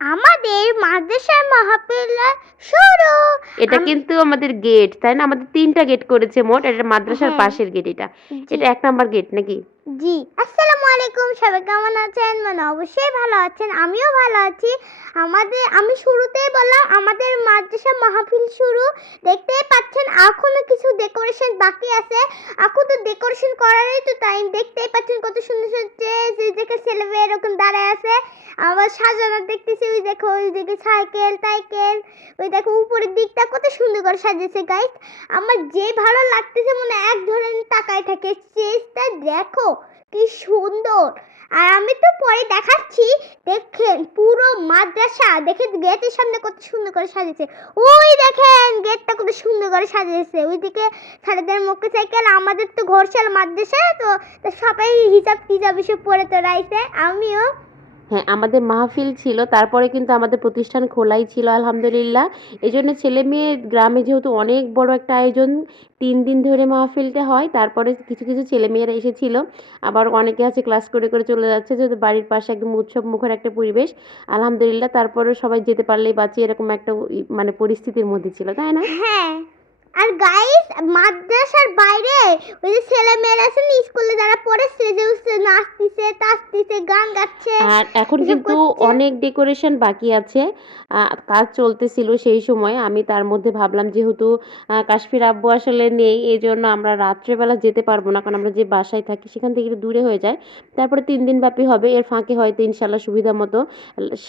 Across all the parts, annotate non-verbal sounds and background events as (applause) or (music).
আমাদের মাদ্রাসার মাহফিল শুরু। এটা কিন্তু আমাদের গেট তাই না? আমাদের তিনটা গেট করেছে মোট এটা মাদ্রাসার হ্যাঁ। পাশের গেট এটা। এটা এক নাম্বার গেট নাকি? জি। আসসালামু আলাইকুম সবাই কেমন আছেন? মানে অবশ্যই ভালো আছেন আমিও ভালো আছি। আমাদের আমি শুরুতেই বললাম আমাদের মাদ্রাসা মাহফিল শুরু। দেখতেই পাচ্ছেন এখনও কিছু ডেকোরেশন বাকি আছে। এখন তো ডেকোরেশন করারই তো টাইম দেখতেই পাচ্ছেন কত সুন্দর সুন্দর এই দেখে ছেলে এরকম দাঁড়ায় আছে। আবার সাজানো দেখতেছি, ওই দেখো, ওই দিকে সাইকেল, টাইকেল, ওই দেখো উপরের দিকটা কত সুন্দর করে সাজিয়েছে গাইস আমার যে ভালো লাগতেছে মনে এক ধরনের তাকায় থাকে স্টেজটা দেখো কি সুন্দর। আর আমি তো পরে দেখাচ্ছি, দেখেন পুরো মাদ্রাসা, দেখেন গেটের সামনে কত সুন্দর করে সাজিয়েছে। ওই দেখেন গেটটা কত সুন্দর করে সাজিয়েছে, ওইদিকে ছেলেদের মোটর সাইকেল আমাদের তো ঘরশাল মাদ্রাসা, তো সবাই হিসাব টিজাব এসব পড়ে তো রাইছে আমিও হ্যাঁ আমাদের মাহফিল ছিল। তারপরে কিন্তু আমাদের প্রতিষ্ঠান খোলাই ছিল, আলহামদুলিল্লাহ। এই জন্য ছেলে মেয়ে গ্রামে যেহেতু অনেক বড় একটা আয়োজন, তিন দিন ধরে মাহফিলটা হয়। তারপরে কিছু কিছু ছেলে মেয়েরা এসেছিল। আবার অনেকে আছে ক্লাস করে করে চলে যাচ্ছে। যেহেতু বাড়ির পাশে একদম উৎসব মুখর একটা পরিবেশ, আলহামদুলিল্লাহ। তারপরেও সবাই যেতে পারলেই বাঁচি এরকম একটা মানে পরিস্থিতির মধ্যে ছিল, তাই না? হ্যাঁ। আর গাইস মাদ্রাসার বাইরে ওই যে ছেলে মেয়েরা আছে না স্কুলে যারা পড়ে স্টেজে উঠছে নাচতিছে টাচতিছে গান গাচ্ছে আর এখন কিন্তু অনেক ডেকোরেশন বাকি আছে। কাজ চলতেছিল সেই সময়। আমি তার মধ্যে ভাবলাম যেহেতু কাশ্মীর আব্বু আসলে নেই এই জন্য আমরা রাত্রেবেলা যেতে পারব না। কারণ আমরা যে বাসায় থাকি সেখান থেকে একটু দূরে হয়ে যায়। তারপরে তিন দিন ব্যাপী হবে। এর ফাঁকে হয়তো ইনশাল্লাহ সুবিধা মতো।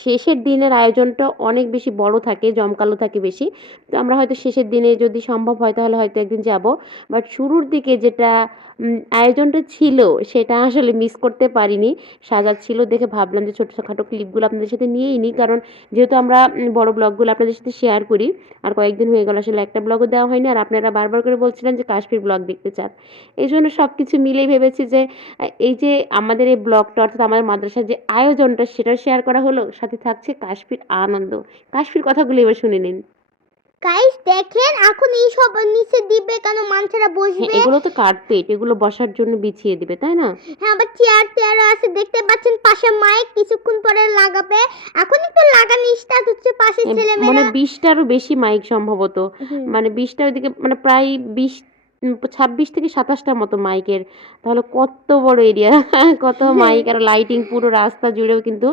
শেষের দিনের আয়োজনটা অনেক বেশি বড় থাকে জমকালো থাকে বেশি। তো আমরা হয়তো শেষের দিনে যদি সম্ভব হয় তাহলে হয়তো একদিন যাব। বাট শুরুর দিকে যেটা আয়োজনটা ছিল, সেটা আসলে মিস করতে পারিনি। সাজা ছিল দেখে ভাবলাম যে ছোটোখাটো ক্লিপগুলো আপনাদের সাথে নিয়েই নিই। কারণ যেহেতু আমরা বড় ব্লগগুলো আপনাদের সাথে শেয়ার করি, আর কয়েকদিন হয়ে গেল আসলে একটা ব্লগও দেওয়া হয়নি। আর আপনারা বারবার করে বলছিলেন যে কাশ্মীর ব্লগ দেখতে চান। এই জন্য সব কিছু মিলেই ভেবেছি যে এই যে আমাদের এই ব্লগটা অর্থাৎ আমাদের মাদ্রাসার যে আয়োজনটা সেটা শেয়ার করা হলো। সাথে থাকছে কাশ্মীর আনন্দ। কাশ্মীর কথাগুলো এবার শুনে নিন। গাইস দেখেন এখন এই সব নিচে দিবে কেন? মানুষেরা হ্যাঁ বসবে এগুলো তো কার্পেট এগুলো বসার জন্য বিছিয়ে দিবে তাই না? হ্যাঁ আবার চেয়ার টেয়ারও আছে দেখতে পাচ্ছেন পাশে মাইক কিছুক্ষণ পরে লাগাবে। এখনই তো লাগানো স্টার্ট হচ্ছে পাশে এ, ছেলে মানে মেয়েরা বিশটারও বেশি মাইক সম্ভবত। মানে বিশটা ওইদিকে মানে প্রায় বিশ ছাব্বিশ থেকে সাতাশটার মতো মাইকের তাহলে কত বড় এরিয়া (laughs) কত মাইক আর লাইটিং পুরো রাস্তা জুড়েও কিন্তু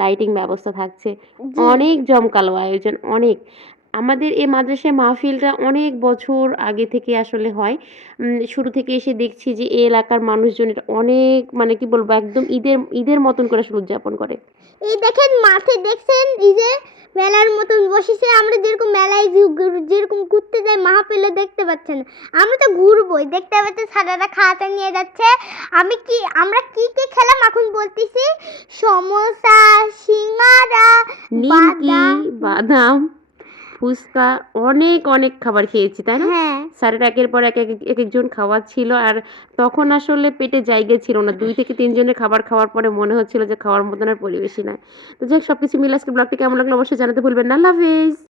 লাইটিং ব্যবস্থা থাকছে। অনেক জমকালো আয়োজন অনেক। আমাদের এই মাদ্রাসায় মাহফিলটা অনেক বছর আগে থেকে আসলে হয়। শুরু থেকে এসে দেখছি যে এই এলাকার মানুষজন অনেক মানে কি বলব একদম ঈদের ঈদের মতন করে আসলে উদযাপন করে। এই দেখেন মাঠে দেখছেন এই যে মেলার মতন বসেছে। আমরা যেরকম মেলায় যেরকম ঘুরতে যাই মাহফিলে দেখতে পাচ্ছেন। আমরা তো ঘুরবোই দেখতে পাচ্ছেন সাদাটা খাওয়াতে নিয়ে যাচ্ছে। আমি কি আমরা কি কি খেলাম এখন বলতেছি? সমোসা সিঙ্গারা নিমকি বাদাম। ফুচকা অনেক অনেক খাবার খেয়েছি তাই না? হ্যাঁ। স্যারের একের পর এক এক এক একজন ছিল আর তখন আসলে পেটে জায়গা ছিল না। দুই থেকে তিনজনের খাবার খাওয়ার পরে মনে হচ্ছিল যে খাওয়ার মতন আর পরিবেশই নাই। তো যাই সব কিছু মিলে আজকে ব্লগটি কেমন লাগল অবশ্যই জানাতে ভুলবেন না। লাভ